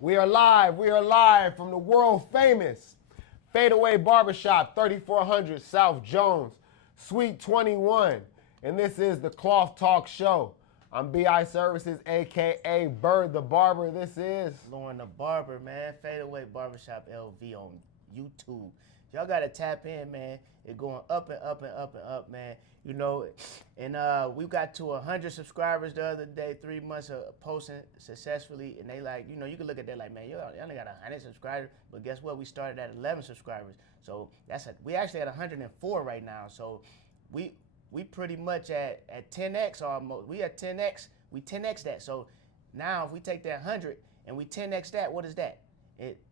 We are live from the world famous Fadeaway Barbershop, 3400 South Jones, Suite 21. And this is the Cloth Talk Show. I'm BI Services, a.k.a. Bird the Barber. This is Lauren the Barber, man. Fadeaway Barbershop LV on YouTube. Y'all gotta tap in, man. It's going up and up and up and up, man. You know, and we got to 100 subscribers the other day, 3 months of posting successfully, and they like, you know, you can look at that like, man, you only got 100 subscribers, but guess what? We started at 11 subscribers, so we actually at 104 right now. So we pretty much at 10x almost. We at 10x. We 10x that. So now if we take that 100 and we 10x that, what is that?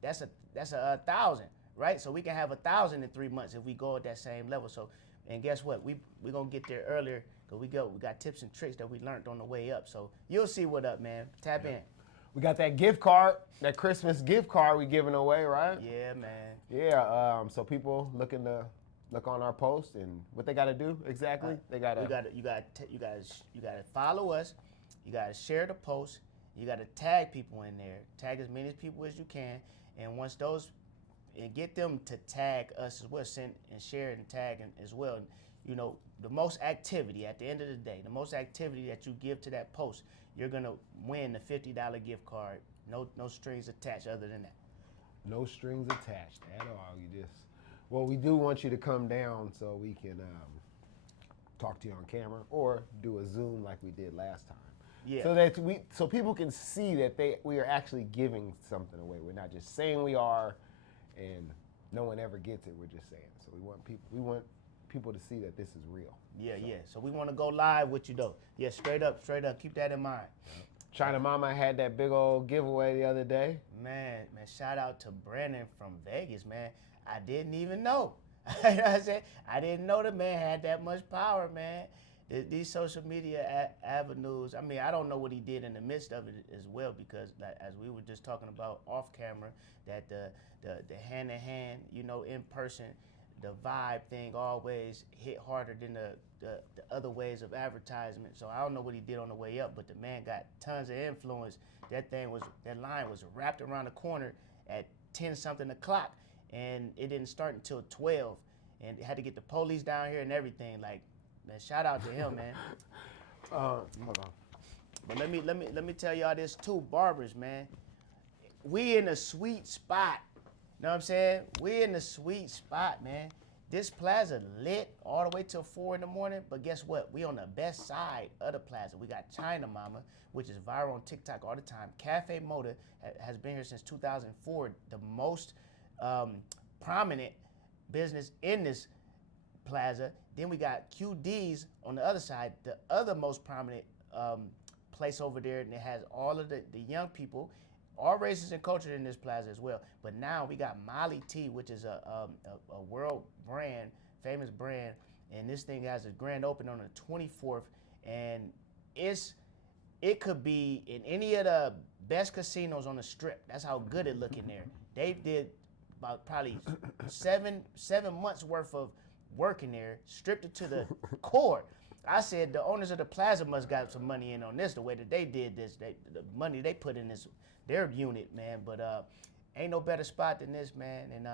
That's a 1,000. Right? So we can have 1,000 in 3 months if we go at that same level. So, and guess what? We're gonna get there earlier because we got tips and tricks that we learned on the way up. So you'll see what up, man. Tap in. we got that gift card, that Christmas gift card we giving away, right? Yeah, man. Yeah. So people looking to look on our post and what they got to do exactly. You gotta follow us. You gotta share the post. You gotta tag people in there. Tag as many people as you can. And once those and get them to tag us as well, send and share and tag as well. You know, the most activity at the end of the day, the most activity that you give to that post, you're gonna win the $50 gift card. No strings attached other than that. No strings attached at all. Well, we do want you to come down so we can talk to you on camera or do a Zoom like we did last time. Yeah. So people can see that we are actually giving something away. We're not just saying we are, and no one ever gets it. We're just saying. So we want people to see that this is real. Yeah. So we want to go live with you though. Yeah, straight up. Keep that in mind. China Mama had that big old giveaway the other day. Man, shout out to Brandon from Vegas, man. I didn't even know. I said I didn't know the man had that much power, man. These social media avenues. I mean, I don't know what he did in the midst of it as well, because like, as we were just talking about off camera, that the hand in hand, you know, in person, the vibe thing always hit harder than the other ways of advertisement. So I don't know what he did on the way up, but the man got tons of influence. That line was wrapped around the corner at 10 something o'clock, and it didn't start until 12, and had to get the police down here and everything. Like, man, shout out to him, man. Hold on. But let me tell y'all this too, barbers, man. We in a sweet spot. Know what I'm saying? We in the sweet spot, man. This plaza lit all the way till 4 in the morning, but guess what? We on the best side of the plaza. We got China Mama, which is viral on TikTok all the time. Cafe Moda has been here since 2004, the most prominent business in this plaza. Then we got QD's on the other side, the other most prominent place over there, and it has all of the young people, all races and culture in this plaza as well. But now we got Molly T, which is a world brand, famous brand, and this thing has a grand open on the 24th, and it could be in any of the best casinos on the strip. That's how good it look in there. They did about probably seven months worth of work in there, stripped it to the core. I said the owners of the plaza must got some money in on this, the way that they did this, the money they put in their unit, man. But ain't no better spot than this, man. And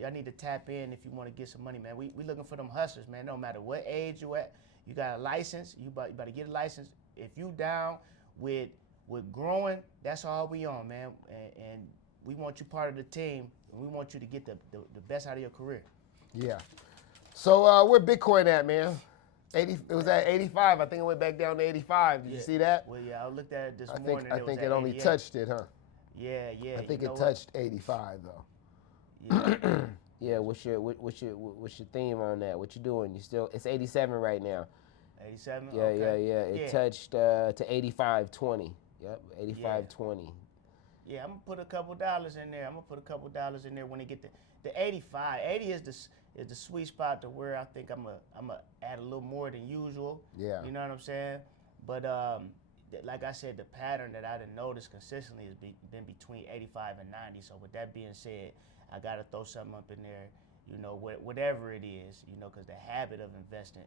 y'all need to tap in if you want to get some money, man. We looking for them hustlers, man. No matter what age you at, you got a license, you better get a license. If you down with growing, that's all we on, man. And we want you part of the team, and we want you to get the best out of your career. Yeah. So where Bitcoin at, man? It was at 85. I think it went back down to 85. Did you see that? Well, yeah, I looked at it this morning. I think it only touched it, huh? Yeah. I think it touched 85 though. Yeah. Yeah. What's your theme on that? What you doing? It's 87 right now. 87. Yeah, okay. yeah. It touched to 85.20. Yep, 85.20. Yeah, I'm gonna put a couple dollars in there. When it get the 85. 80 is the sweet spot to where I think I'm gonna add a little more than usual. Yeah. You know what I'm saying? But like I said, the pattern that I done noticed consistently has been between 85 and 90. So with that being said, I gotta throw something up in there. You know, whatever it is. You know, because the habit of investing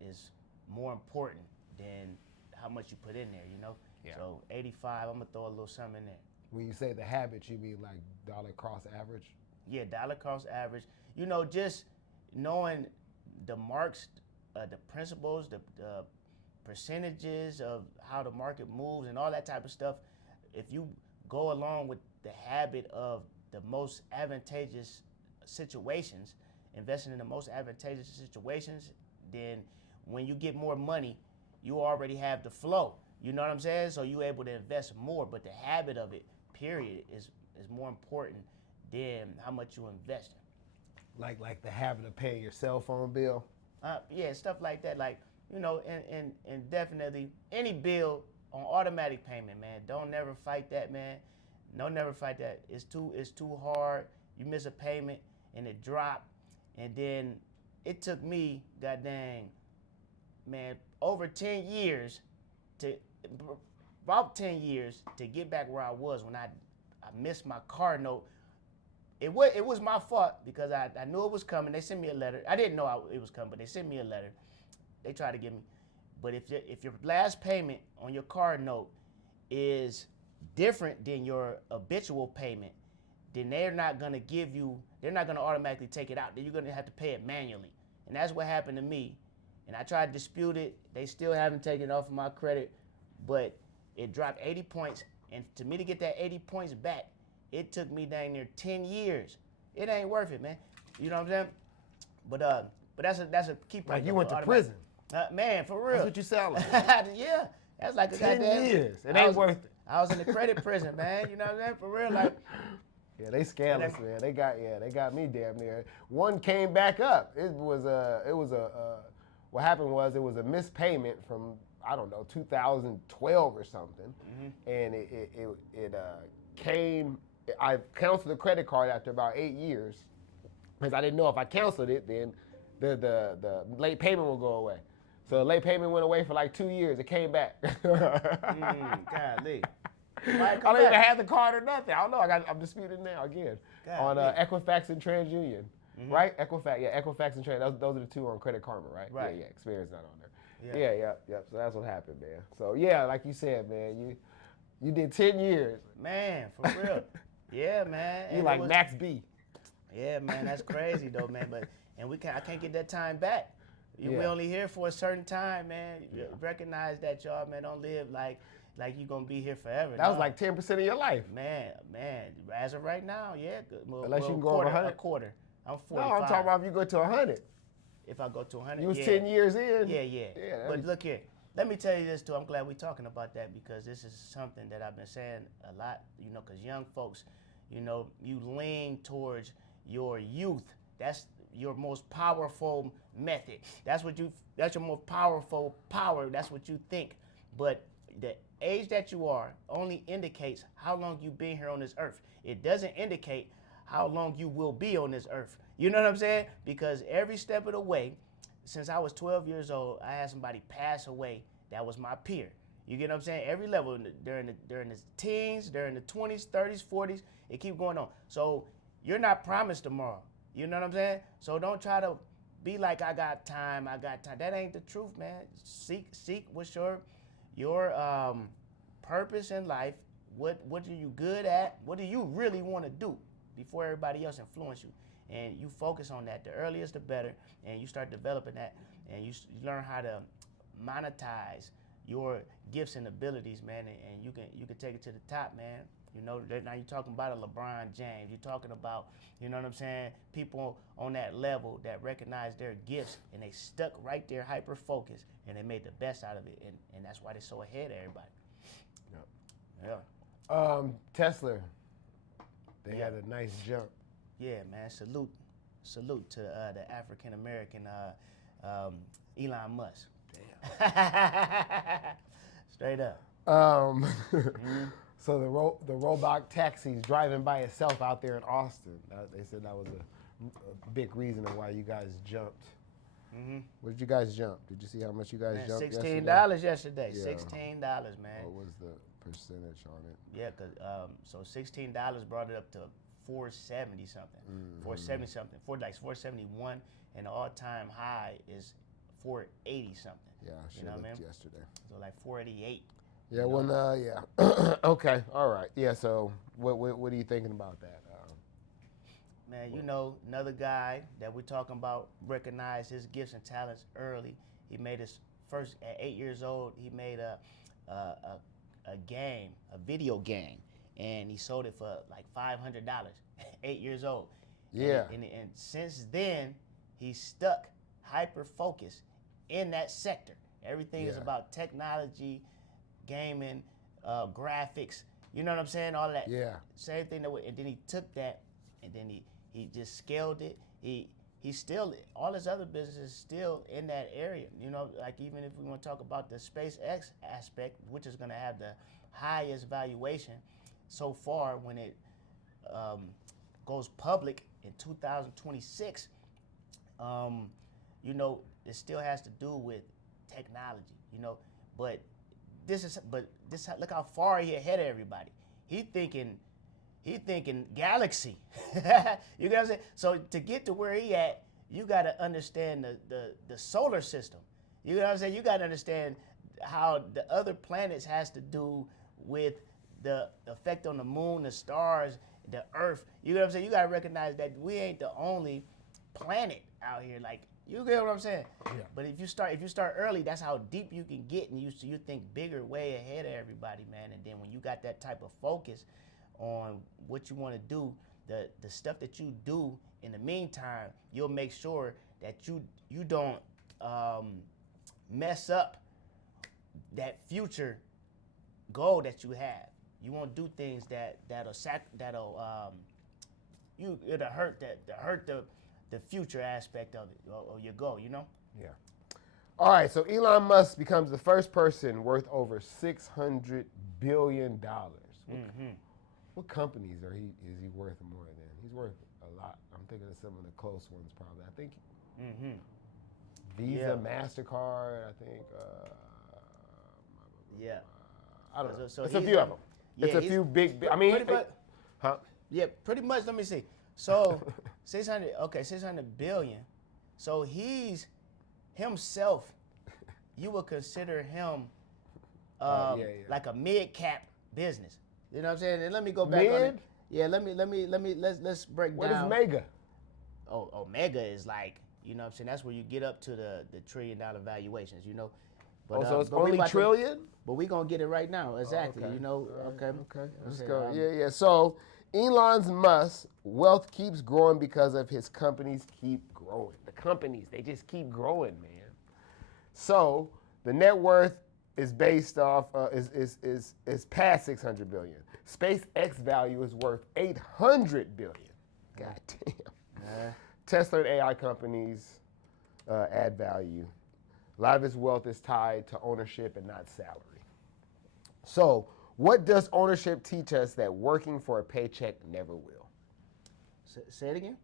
is more important than how much you put in there. You know. Yeah. So 85, I'm gonna throw a little something in there. When you say the habits, you mean like dollar cost average? Yeah, dollar cost average. You know, just knowing the marks, the principles, the percentages of how the market moves and all that type of stuff. If you go along with the habit of the most advantageous situations, investing in the most advantageous situations, then when you get more money, you already have the flow. You know what I'm saying? So you're able to invest more, but the habit of it, period, is more important than how much you invest in. Like the habit of paying your cell phone bill? Yeah, stuff like that. Like, you know, and definitely any bill on automatic payment, man. Don't never fight that, man. No, never fight that. It's too hard. You miss a payment and it dropped, and then it took me, goddamn, man, over 10 years about 10 years to get back where I was when I missed my car note. It was my fault because I knew it was coming. They sent me a letter. I didn't know it was coming, but they sent me a letter. They tried to get me. But if your last payment on your car note is different than your habitual payment, then they're not gonna automatically take it out. Then you're gonna have to pay it manually. And that's what happened to me. And I tried to dispute it. They still haven't taken it off of my credit, but it dropped 80 points. And to me to get that 80 points back, it took me dang near 10 years. It ain't worth it, man. You know what I'm saying? But that's a key point. Like you went to prison. Man, for real. That's what you sound like. Yeah, that's like a 10 goddamn years. It ain't worth it. I was in the credit prison, man. You know what I'm saying? For real, like. Yeah, they scandalous, man. They got me damn near. One came back up. What happened was it was a missed payment from, I don't know, 2012 or something, and it came. I canceled the credit card after about 8 years because I didn't know if I canceled it, then the late payment will go away. So the late payment went away for like 2 years. It came back. Golly. I don't even have the card or nothing. I don't know. I'm disputed now again on Equifax and TransUnion, right? Equifax and Trans. Those are the two on Credit Karma, right? Right. Yeah. Experience not on there. Yeah. So that's what happened, man. So yeah, like you said, man, you did 10 years. Man, for real. Yeah, man. You like Max B. Yeah, man. That's crazy though, man. But I can't get that time back. We only here for a certain time, man. Recognize that, y'all, man. Don't live like you're going to be here forever. That was like 10% of your life. Man, as of right now, yeah. Unless you can go over 100. A quarter. I'm 45. No, I'm talking about if you go to 100. If I go to 100, you was 10 years in. Yeah. But look here. Let me tell you this, too. I'm glad we're talking about that because this is something that I've been saying a lot, you know, because young folks, you know, you lean towards your youth. That's your most powerful method. That's your most powerful power. That's what you think. But the age that you are only indicates how long you've been here on this earth. It doesn't indicate how long you will be on this earth. You know what I'm saying? Because every step of the way, since I was 12 years old, I had somebody pass away that was my peer. You get what I'm saying? Every level, during the teens, during the 20s, 30s, 40s, it keeps going on. So you're not promised tomorrow. You know what I'm saying? So don't try to be like, I got time. That ain't the truth, man. Seek what's your purpose in life. What are you good at? What do you really want to do before everybody else influence you? And you focus on that. The earliest, the better. And you start developing that. And you learn how to monetize your gifts and abilities, man. And you can take it to the top, man. You know, now you're talking about a LeBron James. You're talking about, you know what I'm saying, people on that level that recognize their gifts and they stuck right there, hyper-focused, and they made the best out of it. And that's why they're so ahead of everybody. Yeah. Tesla, they had a nice jump. Yeah, man. Salute to the African-American Elon Musk. Damn. Straight up. So the robot taxi's driving by itself out there in Austin. They said that was a big reason of why you guys jumped. What did you guys jump? Did you see how much you guys jumped yesterday? $16 yesterday. Yeah. $16, man. What was the percentage on it? Yeah, cause so $16 brought it up to 470 something, 470 something, 471, and the all-time high is 480 something. Yeah, I looked yesterday. So like 488. Yeah, when yeah. Okay, all right. Yeah, so what are you thinking about that? Man, you know, another guy that we're talking about recognized his gifts and talents early. He made his first at 8 years old. He made a game, a video game, and he sold it for like $500. 8 years old. Yeah. And since then, he's stuck, hyper focused in that sector. Everything is Yeah. about technology, gaming, graphics. You know what I'm saying? All that. Yeah. Same thing and then he took that, and then he just scaled it. He's still all his other businesses still in that area. You know, like even if we want to talk about the SpaceX aspect, which is going to have the highest valuation so far when it goes public in 2026. You know, it still has to do with technology. You know, but this look how far he ahead of everybody. He thinking galaxy. You get what I'm saying? So to get to where he at, you got to understand the solar system. You know what I'm saying? You got to understand how the other planets has to do with the effect on the moon, the stars, the earth. You know what I'm saying? You got to recognize that we ain't the only planet out here. Like, you get what I'm saying? Yeah. But if you start early, that's how deep you can get, and you think bigger, way ahead of everybody, man. And then when you got that type of focus on what you want to do, the stuff that you do in the meantime, you'll make sure that you don't mess up that future goal that you have. You won't do things that'll hurt the future aspect of it or your goal. You know. Yeah. All right, so Elon Musk becomes the first person worth over $600 billion. What companies is he worth more than? He's worth a lot. I'm thinking of some of the close ones probably. I think Visa, MasterCard, I think. Yeah. I don't know. So it's a he's few of them. yeah, it's a he's few big, I mean, pretty much- huh? Yeah, pretty much. Let me see. So 600 billion. So he's himself, you would consider him like a mid-cap business. You know what I'm saying? And let me go back on it. Mid? Yeah, let's break What down. is Mega? Oh, mega is like, you know what I'm saying? That's where you get up to the $1 trillion valuations, you know. But, So it's but we only about to- trillion? But we gonna get it right now, exactly. okay. You know, All right, okay. Let's Okay, go. Yeah. So Elon Musk's wealth keeps growing because of his companies keep growing. The companies, they just keep growing, man. So the net worth is based off is past 600 billion. SpaceX value is worth 800 billion. God damn. Tesla and AI companies add value. A lot of his wealth is tied to ownership and not salary. So, what does ownership teach us that working for a paycheck never will? Say it again.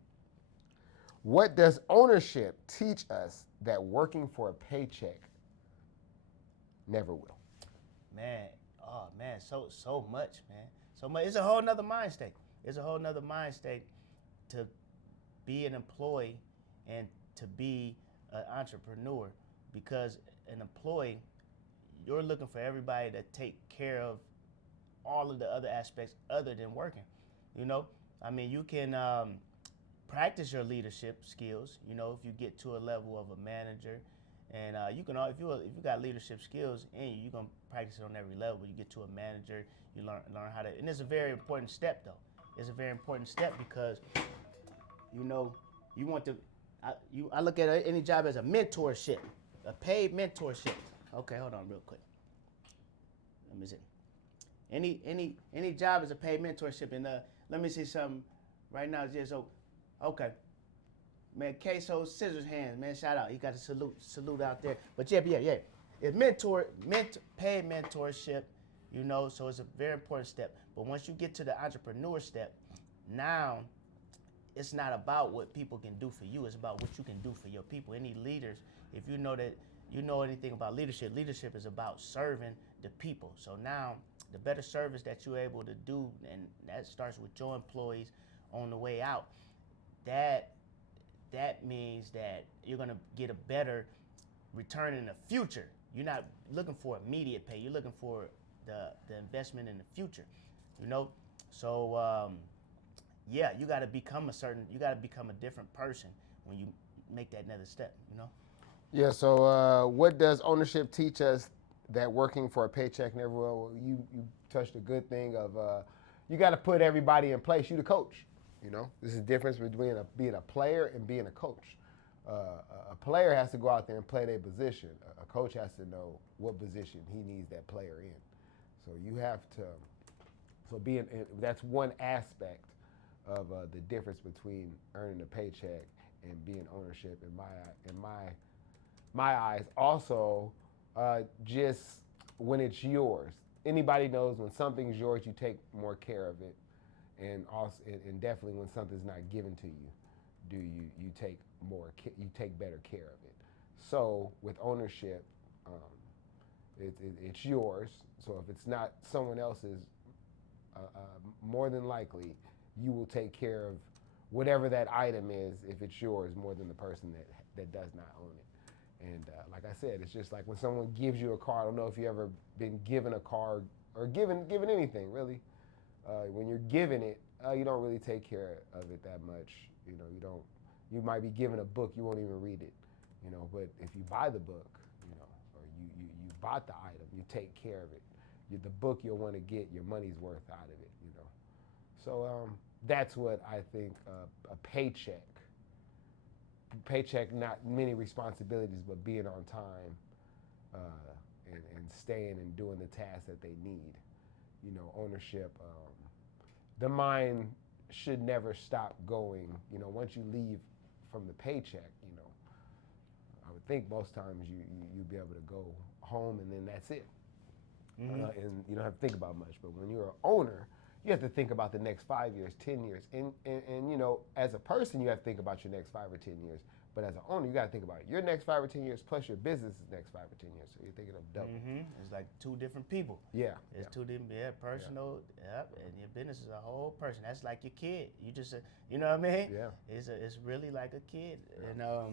What does ownership teach us that working for a paycheck never will? Man, oh man, so much, man. So much. It's a whole nother mind state. It's a whole nother mind state to be an employee and to be an entrepreneur, because an employee, you're looking for everybody to take care of all of the other aspects other than working. You know, I mean, you can practice your leadership skills. You know, if you get to a level of a manager, and you can, if you got leadership skills in you, you're gonna practice it on every level. You get to a manager, you learn how to, and it's a very important step though. It's a very important step because, you know, you want to. I look at any job as a mentorship, a paid mentorship. Okay, hold on real quick. Let me see. Any job is a paid mentorship, and let me see something right now. Just so, okay, man. Queso Scissors Hands, man. Shout out. He got a salute out there. But yeah. It's paid mentorship. You know, so it's a very important step. But once you get to the entrepreneur step, now it's not about what people can do for you. It's about what you can do for your people. Any leaders, if you know that you know anything about leadership is about serving the people. So now the better service that you're able to do, and that starts with your employees on the way out, that means that you're gonna get a better return in the future. You're not looking for immediate pay. You're looking for the investment in the future, you know. So yeah, you got to become a different person when you make that another step, you know. Yeah, so what does ownership teach us that working for a paycheck never will? You touched a good thing of you got to put everybody in place. You the coach, you know. This is the difference between being a player and being a coach. A player has to go out there and play their position. A coach has to know what position he needs that player in. So you have to. So that's one aspect of the difference between earning a paycheck and being ownership in my eyes. Also, just when it's yours. Anybody knows when something's yours, you take more care of it, and also, and definitely when something's not given to you, you take better care of it. So with ownership, it's yours. So if it's not someone else's, more than likely you will take care of whatever that item is if it's yours more than the person that does not own it. And like I said, it's just like when someone gives you a car. I don't know if you ever been given a car or given anything really. When you're given it, you don't really take care of it that much. You know, you might be given a book, you won't even read it. You know, but if you buy the book, you know, or you bought the item, you take care of it. The book you'll want to get your money's worth out of it. You know, so that's what I think a paycheck, not many responsibilities, but being on time and staying and doing the tasks that they need. You know, ownership. The mind should never stop going. You know, once you leave from the paycheck, you know, I would think most times you'd be able to go home and then that's it. Mm-hmm. And you don't have to think about much. But when you're an owner, you have to think about the next 5 years, 10 years. And you know, as a person, you have to think about your next 5 or 10 years. But as an owner, you got to think about your next 5 or 10 years plus your business's next 5 or 10 years. So you're thinking of double. Mm-hmm. It's like two different people. Yeah. It's two different, personal, and your business is a whole person. That's like your kid. You just, you know what I mean? Yeah. It's really like a kid. Yeah.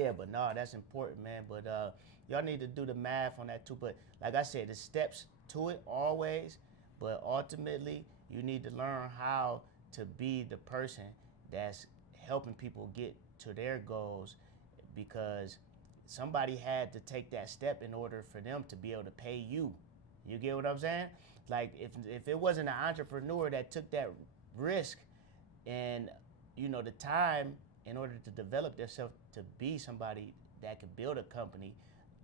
And but no, that's important, man. But y'all need to do the math on that too. But like I said, the steps to it always. But ultimately, you need to learn how to be the person that's helping people get to their goals, because somebody had to take that step in order for them to be able to pay you. You get what I'm saying? Like if it wasn't an entrepreneur that took that risk and, you know, the time in order to develop themselves to be somebody that could build a company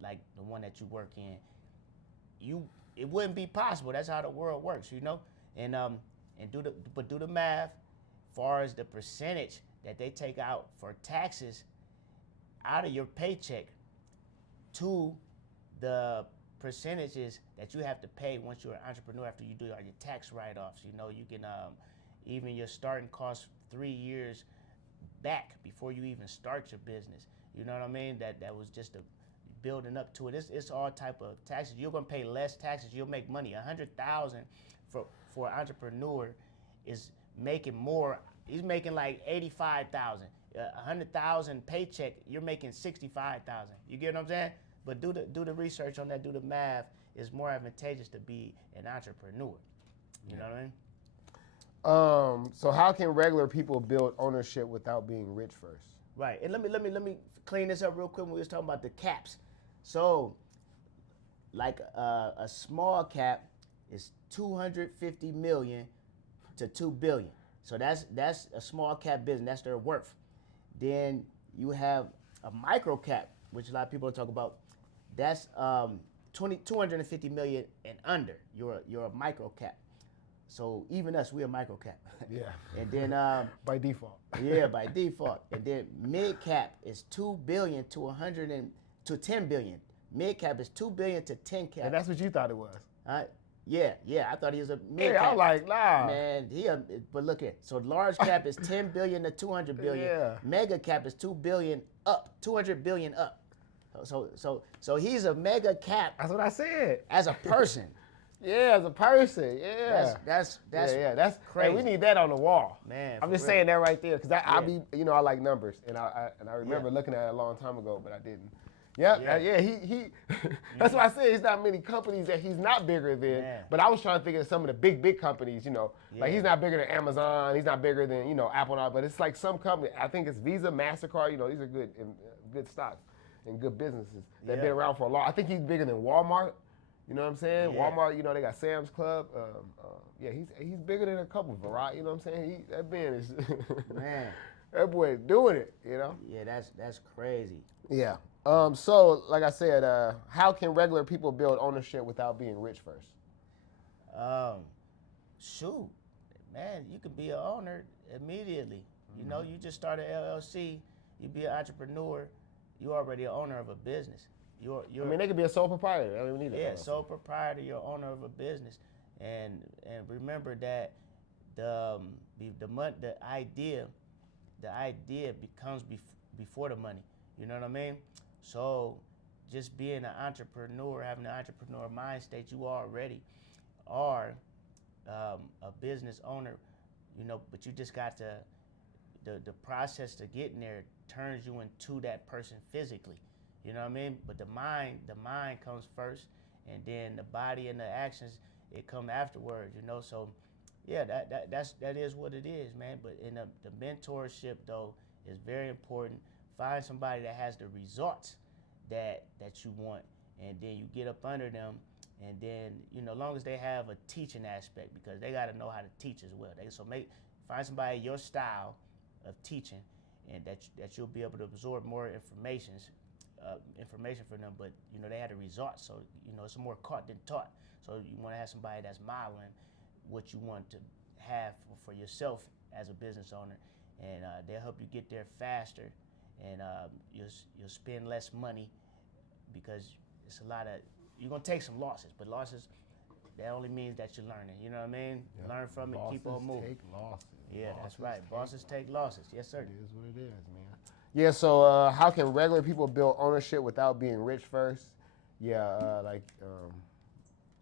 like the one that you work in, it wouldn't be possible. That's how the world works, you know? And do the math as far as the percentage that they take out for taxes out of your paycheck to the percentages that you have to pay once you're an entrepreneur after you do all your tax write-offs. You know, you can even your starting cost 3 years back before you even start your business. You know what I mean? That was just a building up to it. It's all type of taxes. You're gonna pay less taxes. You'll make money. $100,000 for an entrepreneur is making more. He's making like 85,000. 100,000 paycheck. You're making 65,000. You get what I'm saying? But do the research on that. Do the math. It's more advantageous to be an entrepreneur. You know what I mean? So how can regular people build ownership without being rich first? Right. And let me clean this up real quick when we was talking about the caps. So, like a small cap is 250 million to 2 billion. So that's a small cap business. That's their worth. Then you have a micro cap, which a lot of people talk about. That's 250 million and under. You're a micro cap. So even us, we're a micro cap. Yeah. And then by default. Yeah, by default. And then mid cap is 2 billion to 10 billion. Mid cap is 2 billion to 10 cap. And that's what you thought it was. Yeah. I thought he was a mid cap. Yeah, I'm like, nah. Man, but look here. So large cap is 10 billion to 200 billion. Yeah. Mega cap is 2 billion up, 200 billion up. So he's a mega cap. That's what I said. As a person. Yeah, as a person. Yeah. That's that's crazy. Hey, we need that on the wall. Man, I'm just real. saying that right there because I be, you know, I like numbers and I remember looking at it a long time ago, but I didn't, Yeah. He that's why I say there's not many companies that he's not bigger than. Yeah. But I was trying to think of some of the big companies, like he's Yeah. not bigger than Amazon, he's not bigger than, Apple and all, but it's like some company, I think it's Visa, MasterCard, these are good stocks and good businesses that have been around for a long. I think he's bigger than Walmart. You know what I'm saying? Yeah. Walmart, they got Sam's Club. He's bigger than a couple of variety. You know what I'm saying? That man is Man. that boy doing it. Yeah, that's crazy. Yeah. So like I said, how can regular people build ownership without being rich first? Shoot, man, you could be an owner immediately. You just start an LLC, you be an entrepreneur, you already an owner of a business. You're They could be a sole proprietor. They don't even need it. sole proprietor, you're owner of a business, and remember that the idea becomes before the money. You know what I mean? So just being an entrepreneur, having an entrepreneur mind state, you already are a business owner. But you just got to the process to getting there turns you into that person physically. You know what I mean? But the mind comes first, and then the body and the actions, it come afterwards. So yeah, that is what it is, man. But in the mentorship though is very important. Find somebody that has the results that you want, and then you get up under them, and then as long as they have a teaching aspect, because they got to know how to teach as well. Find somebody your style of teaching, and that you'll be able to absorb more information from them. But they had the results, so it's more caught than taught. So you want to have somebody that's modeling what you want to have for yourself as a business owner, and they'll help you get there faster, and you'll spend less money, because it's you're gonna take some losses, but losses, that only means that you're learning. You know what I mean? Yep. Learn from it, keep on moving. Take losses. Yeah, that's right. Bosses take losses. Yes, sir. It is what it is, man. Yeah. So how can regular people build ownership without being rich first? Yeah,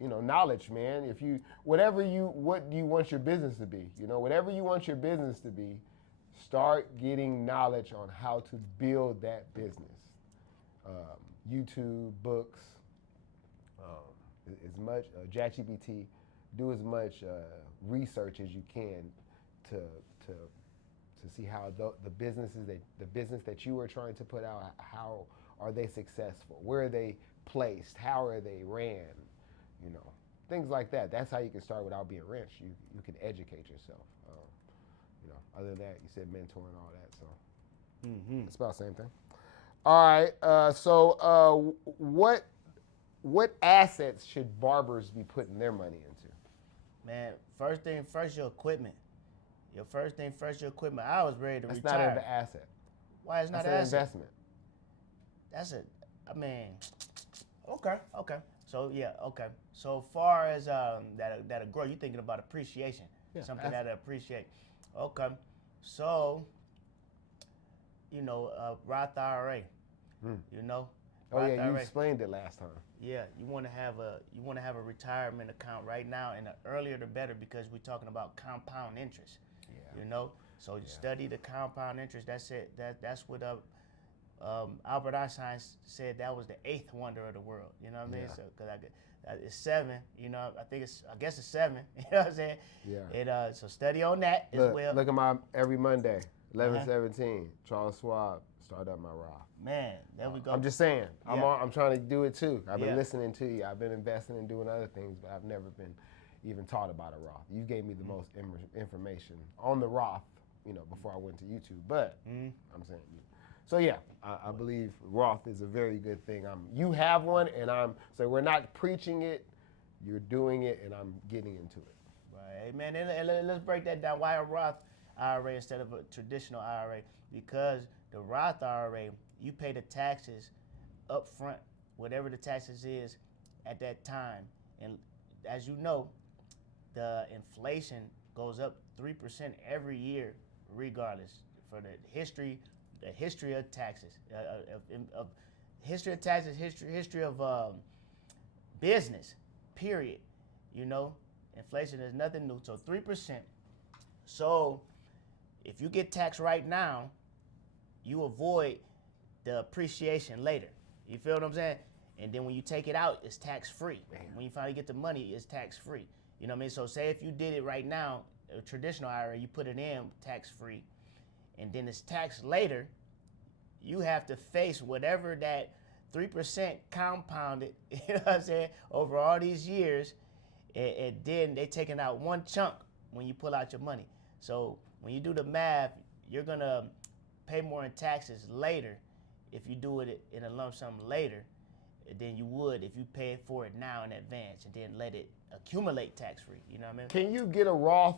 knowledge, man. What do you want your business to be? Whatever you want your business to be, start getting knowledge on how to build that business. YouTube, books, as much ChatGPT. Do as much research as you can to see how the business that you are trying to put out, how are they successful? Where are they placed? How are they ran? Things like that. That's how you can start without being rich. You can educate yourself. Other than that, you said mentor and all that. So it's about the same thing. All right. So what assets should barbers be putting their money into? Man, first thing first, your equipment. Your first thing first, your equipment. I was ready to That's retire. not an asset. Why it's not an an asset? investment. Okay. So yeah, okay. So far as that'll grow, you thinking about appreciation. Yeah, something that'll appreciate. Okay. So, Roth IRA. Oh Roth yeah, you IRA. explained it last time. Yeah, you want to have a retirement account right now, and the earlier the better, because we're talking about compound interest. Yeah. So you study the compound interest. That's it. That's what Albert Einstein said that was the eighth wonder of the world. You know what I mean? Yeah. So because it's seven. I guess it's seven. You know what I'm saying? Yeah. So study on that as well. Look at my every Monday, 11/17. Charles Schwab start up my Roth. Man, there we go. I'm just saying. Yeah. I'm trying to do it too. I've been Yeah. listening to you. I've been investing and doing other things, but I've never been even taught about a Roth. You gave me the most information on the Roth, before I went to YouTube. But I'm saying, so yeah, I believe Roth is a very good thing. You have one, and so we're not preaching it. You're doing it, and I'm getting into it. Right, man. And let's break that down. Why a Roth IRA instead of a traditional IRA? Because the Roth IRA, you pay the taxes up front, whatever the taxes is at that time. And as you know, the inflation goes up 3% every year, regardless. For the history of taxes, history of business, period. Inflation is nothing new. So 3%. So if you get taxed right now, you avoid the appreciation later. You feel what I'm saying? And then when you take it out, it's tax free. When you finally get the money, it's tax free. You know what I mean? So say if you did it right now, a traditional IRA, you put it in tax free, and then it's taxed later. You have to face whatever that 3% compounded, you know what I'm saying, over all these years, and then they taking out one chunk when you pull out your money. So when you do the math, you're gonna pay more in taxes later if you do it in a lump sum later than you would if you pay for it now in advance and then let it accumulate tax-free. You know what I mean? Can you get a Roth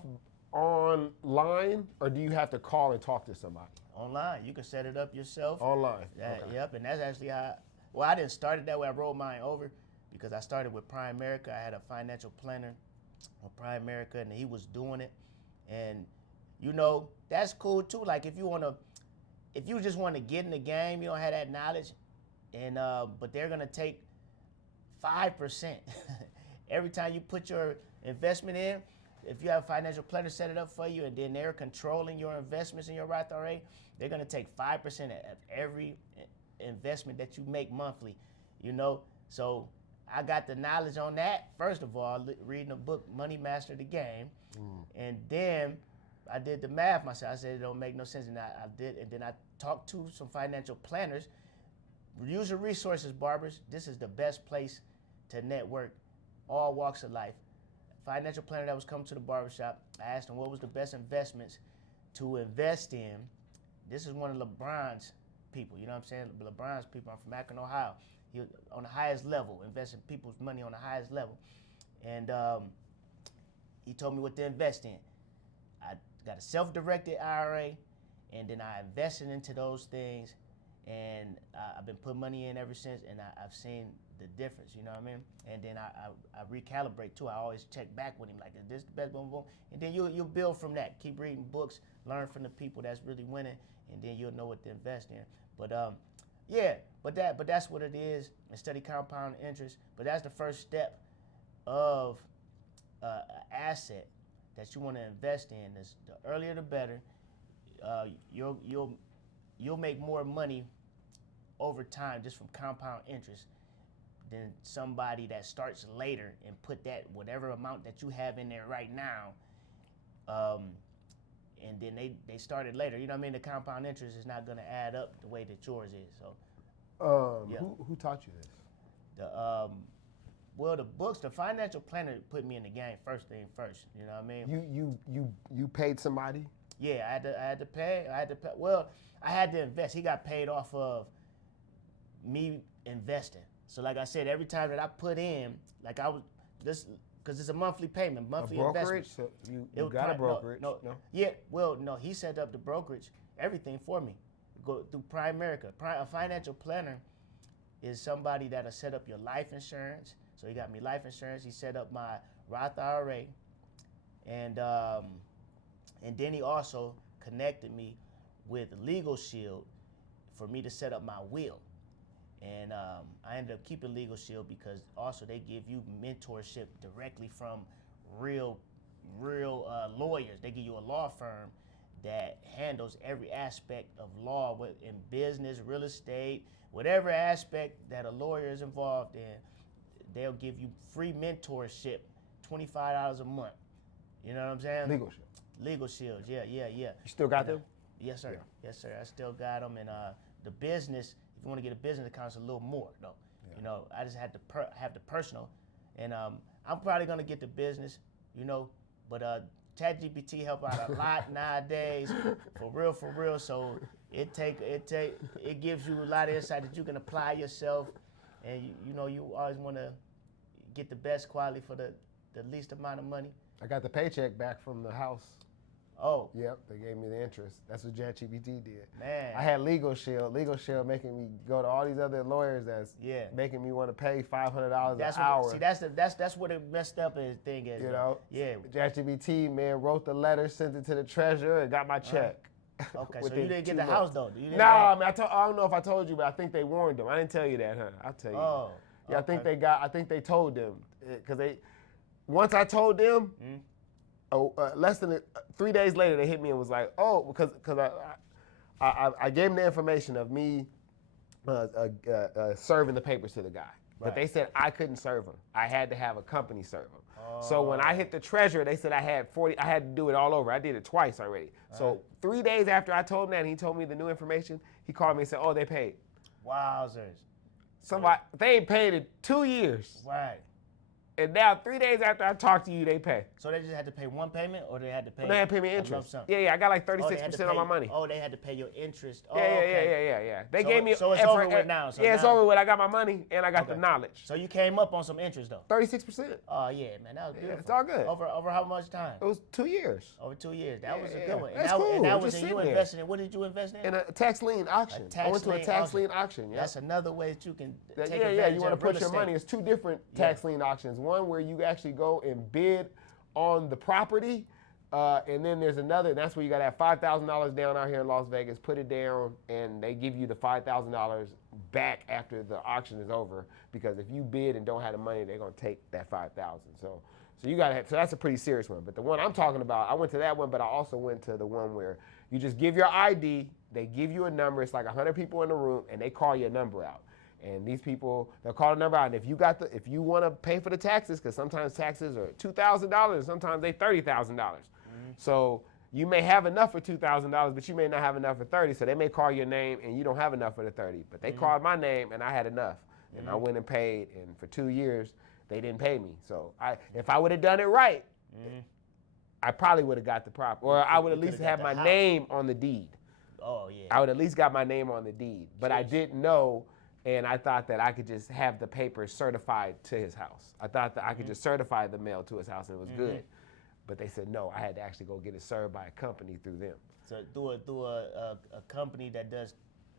online, or do you have to call and talk to somebody? Online. You can set it up yourself. Online. Okay. Okay. Yep, and that's actually how. Well, I didn't start it that way. I rolled mine over because I started with Primerica. I had a financial planner with Primerica, and he was doing it. And you know, that's cool too. Like if you just want to get in the game, you don't have that knowledge, and but they're gonna take 5% every time you put your investment in. If you have a financial planner set it up for you, and then they're controlling your investments in your Roth IRA, they're gonna take 5% of every investment that you make monthly. You know, so I got the knowledge on that. First of all, reading the book Money Master the Game, and then I did the math myself. I said it don't make no sense, and I did, and then I talked to some financial planners. Use your resources, barbers. This is the best place to network, all walks of life. Financial planner that was coming to the barbershop, I asked him what was the best investments to invest in. This is one of LeBron's people, you know what I'm saying? LeBron's people. I'm from Akron, Ohio. He was on the highest level, investing people's money on the highest level. And he told me what to invest in. I got a self-directed IRA, and then I invested into those things, and I've been putting money in ever since, and I've seen the difference, you know what I mean? And then I recalibrate too. I always check back with him, like, is this the best, boom, boom? And then you'll build from that. Keep reading books, learn from the people that's really winning, and then you'll know what to invest in. But yeah, but that's what it is, and study compound interest. But that's the first step of an asset that you want to invest in. The earlier the better. You'll make more money over time just from compound interest than somebody that starts later and put that whatever amount that you have in there right now, and then they started later. You know what I mean? The compound interest is not going to add up the way that yours is. So, yeah. Who taught you this? Well, the books, the financial planner put me in the game first thing first. You know what I mean? You paid somebody? Yeah, I had to pay. Well, I had to invest. He got paid off of me investing. So like I said, every time that I put in, like I was this because it's a monthly payment, monthly a brokerage? investment. So you got a brokerage? No. Yeah, well, no, he set up the brokerage, everything for me. Go through Primerica. A financial planner is somebody that'll set up your life insurance. So he got me life insurance. He set up my Roth IRA, and then he also connected me with Legal Shield for me to set up my will. And I ended up keeping Legal Shield because also they give you mentorship directly from real lawyers. They give you a law firm that handles every aspect of law in business, real estate, whatever aspect that a lawyer is involved in. They'll give you free mentorship, $25 a month. You know what I'm saying? Legal Shield. Legal Shield, yeah. You still got them? Yes, sir. Yeah. Yes, sir. I still got them. And the business, if you want to get a business account, it's a little more, though. Yeah. You know, I just had to have the personal. And I'm probably going to get the business, you know, but ChatGPT help out a lot nowadays, for real. So it gives you a lot of insight that you can apply yourself. And, you know, you always want to get the best quality for the least amount of money. I got the paycheck back from the house. Oh. Yep, they gave me the interest. That's what ChatGPT did. Man. I had Legal Shield. Legal Shield making me go to all these other lawyers that's making me want to pay $500 an hour. See, that's what it messed up his thing is. You know? Yeah. ChatGPT, man, wrote the letter, sent it to the treasurer, and got my check. Okay, so you didn't get the house, though? I mean, I don't know if I told you, but I think they warned them. I didn't tell you that, huh? I'll tell you. Oh. Yeah, okay. I think they told them. Because once I told them, less than 3 days later, they hit me and was like, oh, because I gave them the information of me serving the papers to the guy. But Right. they said I couldn't serve him. I had to have a company serve him. So when I hit the treasurer, they said I had to do it all over. I did it twice already. So 3 days after I told him that, and he told me the new information, he called me and said, "Oh, they paid." Wowzers. They ain't paid in 2 years. Right. And now 3 days after I talked to you, they pay. So they just had to pay one payment, or they had to pay? They had to pay me a lump interest. sum? Yeah, I got like Oh, they had to 36% on my pay- money. Oh, they had to pay your interest. Oh, Yeah. okay. They So- gave me. so it's over with now, so yeah, it's now- over with. I got my money and I got the Okay. knowledge. So you came up on some interest though. 36%. Oh yeah, man, that was beautiful. it's all good. Over how much time? It was 2 years. Over 2 years. That was a Yeah, good one. that's and cool. And that Just was in sitting you there. investing in. What did you invest in? In a tax lien auction. I went to a tax lien auction. Yeah. That's another way that you can take Yeah, advantage you want of to put real your estate. money. It's two different tax lien auctions. One where you actually go and bid on the property, and then there's another, and that's where you got to have $5,000 down out here in Las Vegas, put it down, and they give you the $5,000 back after the auction is over, because if you bid and don't have the money, they're going to take that $5,000. So you got to have, so that's a pretty serious one. But the one I'm talking about, I went to that one, but I also went to the one where you just give your ID, they give you a number, it's like 100 people in the room, and they call your number out. And these people, they'll call the number out. And if you want to pay for the taxes, because sometimes taxes are $2,000, sometimes they $30,000. So you may have enough for $2,000, but you may not have enough for 30. So they may call your name and you don't have enough for the 30. But they called my name and I had enough. And I went and paid. And for 2 years, they didn't pay me. So if I would have done it right, I probably would have got the property. Or I would at you least could've have got my the house. name on the deed. Oh yeah. I would at least got my name on the deed. But I didn't know, and I thought that I could just have the papers certified to his house. I thought that I could just certify the mail to his house and it was good. But they said no, I had to actually go get it served by a company through them. So through a company that does.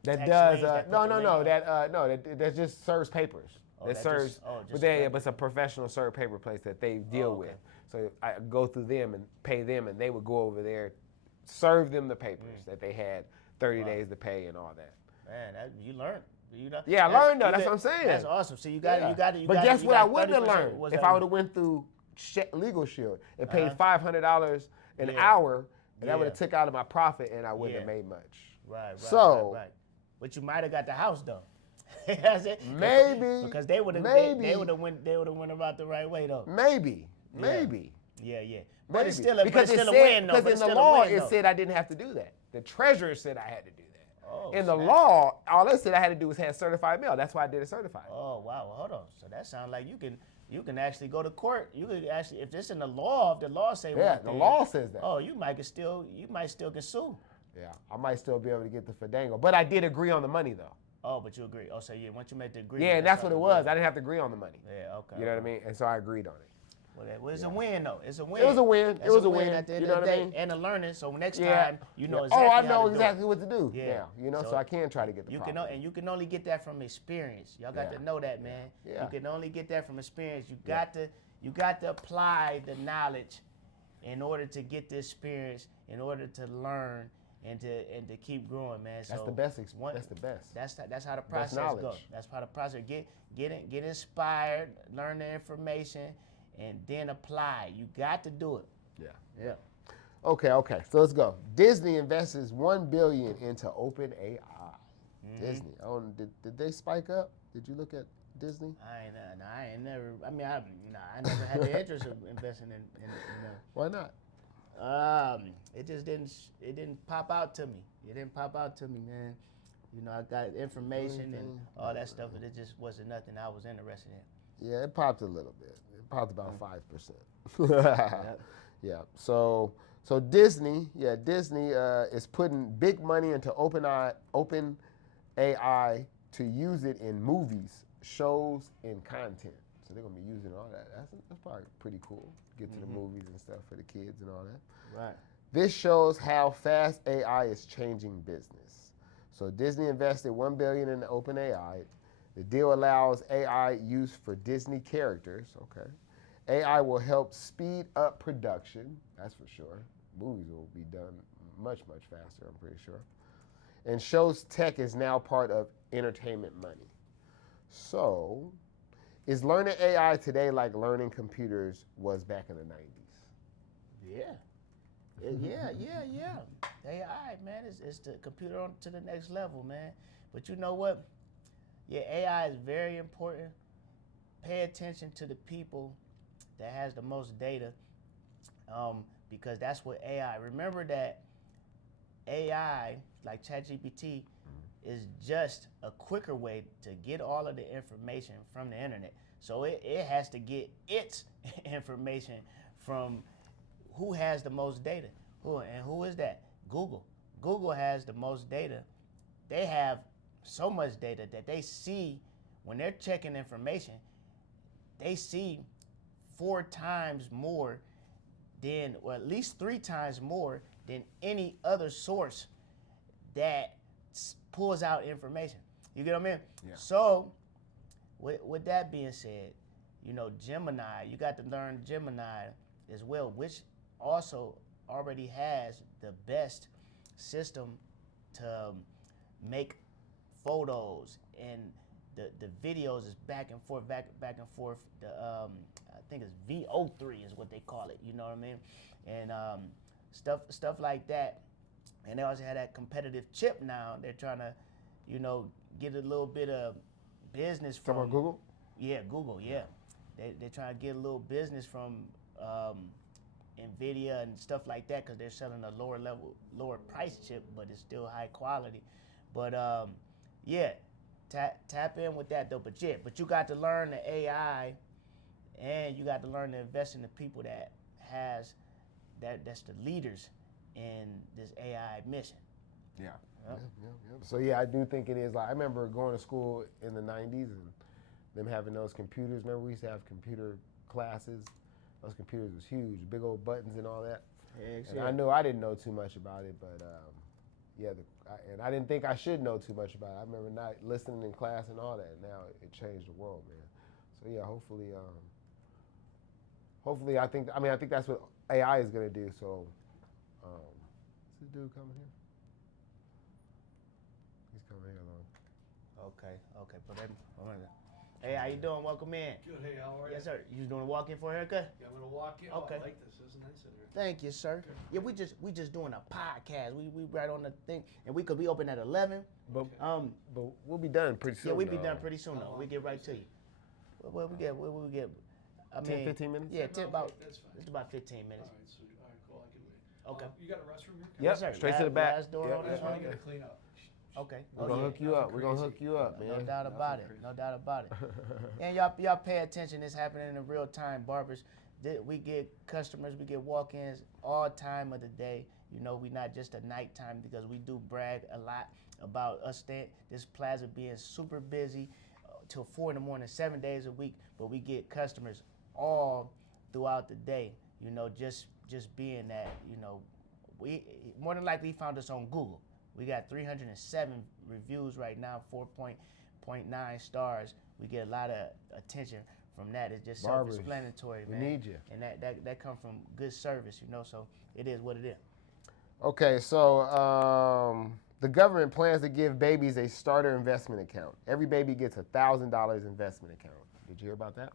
That tax does liens that put no the no lien no on? that just serves papers. Oh, that that serves, just- oh, just but regular. but it's a professional serve paper place that they deal okay. with. So I go through them and pay them, and they would go over there, serve them the papers that they had 30 days to pay and all that. Man, you learned. You know, Yeah, I learned though. That's what I'm saying. That's awesome. So you got it. You got it. But guess what? I wouldn't have learned if I would have went. went through Legal Shield and paid $500 an Yeah. hour, and that would Yeah. have took out of my profit, and I wouldn't have Yeah. made much. Right. So- right. But you might have got the house though. That's it. Maybe. Because they would have. Maybe. They would have went. They would have went about the right way though. Maybe. Yeah. But Maybe. it's still a, because but it's it still said, a win though. because But in it's the still a law win, it though. said I didn't have to do that. The treasurer said I had to do that. Oh, in the snap. law, all it said I had to do was have certified mail. That's why I did it certified. Oh wow, well, hold on. So that sounds like you can actually go to court. You could actually, if it's in the law, if the law say Yeah, one the thing, law says that. Oh, you might still can sue. Yeah, I might still be able to get the Fadeaway, but I did agree on the money though. Oh, but you agree. Oh, so yeah, once you make the agreement. Yeah, and that's what it was. I didn't have to agree on the money. Yeah, okay. You know what I mean? And so I agreed on it. Well, it's a win though. It's a win. It was a win. That's It was a a win. at the end You of know the what I day, mean? and a learning. So next Yeah. time you know Yeah. exactly. Oh, I how know to do exactly it. what to do. Yeah. Yeah. You know, so I can try to get the You property. and you can only get that from experience. Y'all got Yeah. to know that, man. Yeah. You can only get that from experience. You got to apply the knowledge in order to get the experience, in order to learn and to keep growing, man. That's So the best. one- That's the best. That's how the Best process knowledge. goes. That's how the process get inspired, learn the information, and then apply. You got to do it. Yeah. Okay. So let's go. Disney invests $1 billion into OpenAI. Disney. Did they spike up? Did you look at Disney? I ain't never. I mean, I never had the interest of investing in Why not? it just didn't pop out to me. It didn't pop out to me, man. You know, I got information and all that stuff, but it just wasn't nothing I was interested in. Yeah, it popped a little bit. It popped about 5%. Yeah. So Disney is putting big money into OpenAI to use it in movies, shows, and content. So they're gonna be using all that. That's probably pretty cool. Get to the movies and stuff for the kids and all that. Right. This shows how fast AI is changing business. So Disney invested $1 billion in OpenAI. The deal allows AI use for Disney characters. Okay. AI will help speed up production. That's for sure. Movies will be done much faster, I'm pretty sure. And shows tech is now part of entertainment money. So, is learning AI today like learning computers was back in the 90s? Yeah. AI, man, it's the computer on to the next level, man. But you know what? Yeah, AI is very important. Pay attention to the people that has the most data, because that's what AI. Remember that AI, like ChatGPT, is just a quicker way to get all of the information from the internet. So it has to get its information from who has the most data. Who is that? Google. Google has the most data. They have so much data that they see when they're checking information, they see 4 times more than, or at least 3 times more than any other source that pulls out information. You get what I mean? Yeah. So, with that being said, you know, Gemini, you got to learn Gemini as well, which also already has the best system to make photos, and the videos is back and forth. The I think it's VO3 is what they call it. You know what I mean? And stuff like that. And they also had that competitive chip now. They're trying to, you know, get a little bit of business from. Talking about Google? Yeah, Google. Yeah, they're trying to get a little business from Nvidia and stuff like that, because they're selling a lower price chip, but it's still high quality. But yeah, tap in with that though. But you got to learn the AI, and you got to learn to invest in the people that that's the leaders in this AI mission. Yeah. Yep. Yep. So yeah, I do think it is. Like, I remember going to school in the 90s and them having those computers. Remember, we used to have computer classes. Those computers was huge, big old buttons and all that. And I knew I didn't know too much about it, but and I didn't think I should know too much about it. I remember not listening in class and all that. And now it changed the world, man. So yeah, hopefully, I think that's what AI is gonna do. So, is this dude coming here? He's coming here alone. Okay. But hey, how you doing? Welcome in. Good. Hey, how are you? Yes, sir. You doing a walk-in for a haircut? Yeah, I'm gonna walk in. Okay. Oh, I like this. This is nice in here. Thank you, sir. Yeah, we just doing a podcast. We right on the thing, and we could be open at 11. But we'll be done pretty soon. Yeah, we be done pretty soon though. We get right to you. What we get? 10, 15 minutes? Yeah, Okay, that's fine. It's about 15 minutes. All right, so all right, cool. I can wait. Okay. You got a restroom here? Yep, sir. straight to the back. Last door Yep. on I this just want one. to get a clean up. Okay. We're gonna hook you up. We're gonna hook you up, man. No doubt about it. No doubt about it. And y'all pay attention. It's happening in real time. Barbers, we get customers, we get walk-ins all time of the day. You know, we not just a nighttime, because we do brag a lot about this plaza being super busy till 4 in the morning, 7 days a week. But we get customers all throughout the day. You know, just being that, you know, we more than likely found us on Google. We got 307 reviews right now, 4.9 stars. We get a lot of attention from that. It's just Barbers, self-explanatory, we man. need you. And that come from good service, you know. So it is what it is. Okay, so the government plans to give babies a starter investment account. Every baby gets $1,000 investment account. Did you hear about that?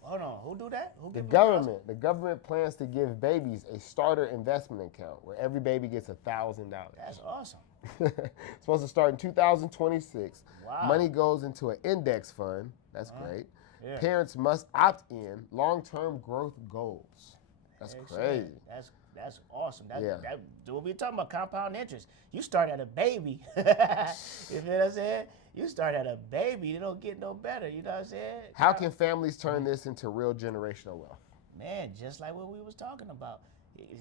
Hold on, who do that? Who The give government plans to give babies a starter investment account where every baby gets $1,000. That's awesome. It's supposed to start in 2026. Wow. Money goes into an index fund. That's great. Yeah. Parents must opt in. Long-term growth goals. That's Hey, crazy. shit. That's awesome. Yeah. That what we talking about, compound interest. You start at a baby. You know what I'm saying? You start at a baby, you don't get no better. You know what I'm saying? How can families turn this into real generational wealth? Man, just like what we was talking about.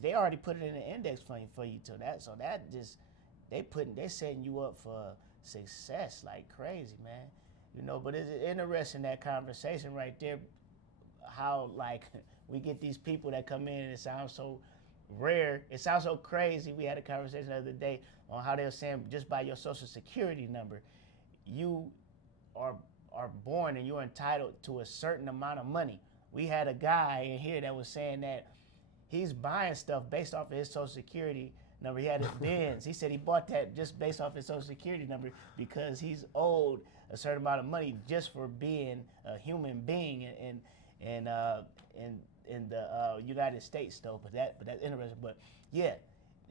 They already put it in the index fund for you to that. So that just they setting you up for success like crazy, man. You know, but it's interesting, that conversation right there, how like we get these people that come in and it sounds so rare. It sounds so crazy. We had a conversation the other day on how they were saying just by your social security number, you are born and you're entitled to a certain amount of money. We had a guy in here that was saying that he's buying stuff based off of his social security number. He had his Benz. He said he bought that just based off his social security number because he's owed a certain amount of money just for being a human being in the United States, though. But that's interesting. But yeah,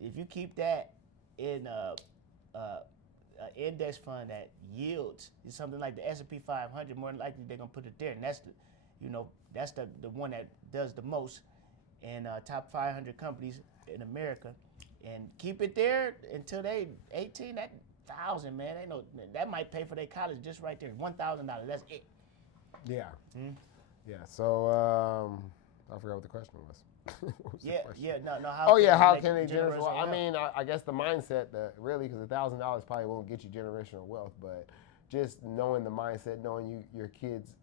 if you keep that in an index fund that yields is something like the S&P 500, more than likely they're gonna put it there, and that's the, that's the one that does the most, and top 500 companies in America, and keep it there until they 18. That thousand, man, they know that might pay for their college just right there. $1,000. That's it. Yeah. Hmm? Yeah. So I forgot what the question was. What was the Yeah, question? yeah, no. How make can they generate? Well, generational I wealth? mean, I guess the mindset that really, because $1,000 probably won't get you generational wealth, but just knowing the mindset, knowing your kids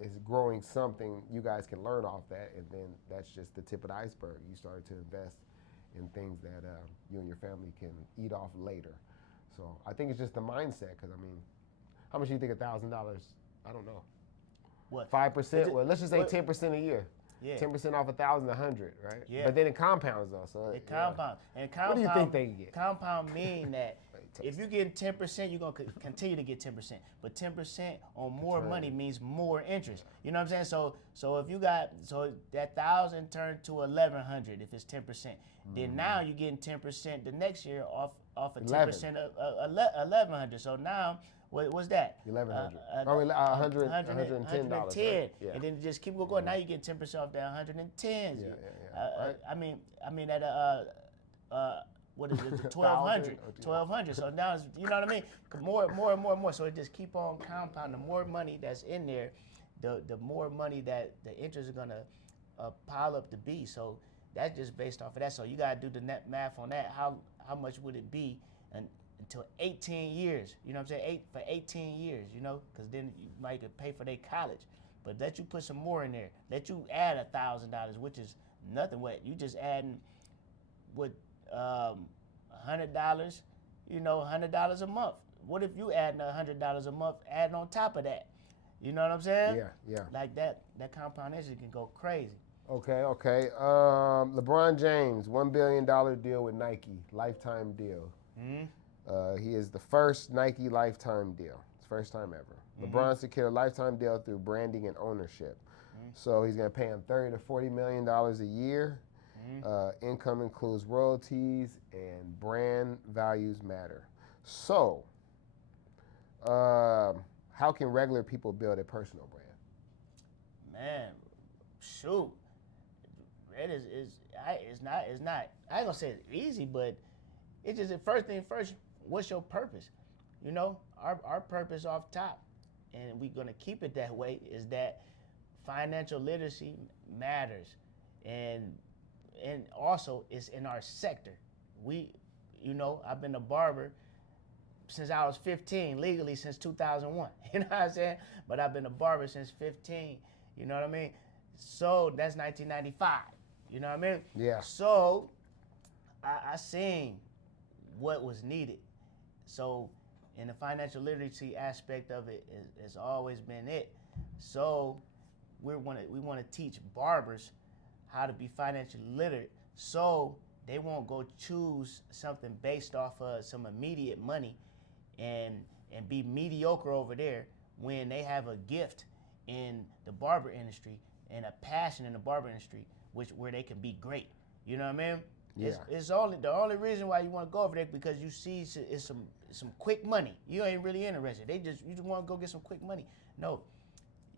is growing something, you guys can learn off that, and then that's just the tip of the iceberg. You start to invest in things that you and your family can eat off later. So I think it's just the mindset, because I mean, how much do you think $1,000? I don't know. What? 5%. Is Well, let's just say what- 10% a year. Yeah. 10% off 1,000, 100, right? Yeah. But then it compounds though. So It yeah. compound. And What do you think they get? Compound mean that Wait, if you're getting 10%, you're gonna continue to get 10%. But 10% on more money means more interest. You know what I'm saying? So if you got that 1,000 turned to 1,100 if it's 10%. Then now you're getting 10% the next year off of 10% of 1,100. So now what's that? 1,100. I mean, $110. Right? Yeah. And then just keep going. Now you're getting 10% off that 110. Yeah. Right. I mean at what is it? 1,200. 1,000. 1,200. So now it's, you know what I mean? More and more. So it just keep on compounding. The more money that's in there, the more money that the interest is gonna pile up to be. So that's just based off of that. So you gotta do the net math on that. How much would it be until 18 years? You know what I'm saying? For 18 years. You know, because then you might could pay for their college. But let you put some more in there. Let you add $1,000, which is nothing. What you just adding with $100. You know, $100 a month. What if you adding $100 a month, adding on top of that? You know what I'm saying? Yeah. Like that compound interest can go crazy. Okay. LeBron James, $1 billion deal with Nike, lifetime deal. Mm-hmm. He is the first Nike lifetime deal. It's first time ever. LeBron secured a lifetime deal through branding and ownership. So he's going to pay him $30 to $40 million a year. Income includes royalties, and brand values matter. So, how can regular people build a personal brand? Man, shoot, it is it's not I ain't gonna say it's easy, but it's just the first thing first. What's your purpose? You know, our purpose off top, and we're gonna keep it that way. Is that financial literacy matters, and also it's in our sector. I've been a barber since I was 15, legally since 2001. You know what I'm saying? But I've been a barber since 15. You know what I mean? So that's 1995. You know what I mean? Yeah. So I seen what was needed. So in the financial literacy aspect of it has always been it. So we want to teach barbers how to be financially literate, so they won't go choose something based off of some immediate money and be mediocre over there when they have a gift in the barber industry and a passion in the barber industry where they can be great. You know what I mean? Yeah. It's only the only reason why you want to go over there because you see it's some quick money. You ain't really interested. You just want to go get some quick money. No,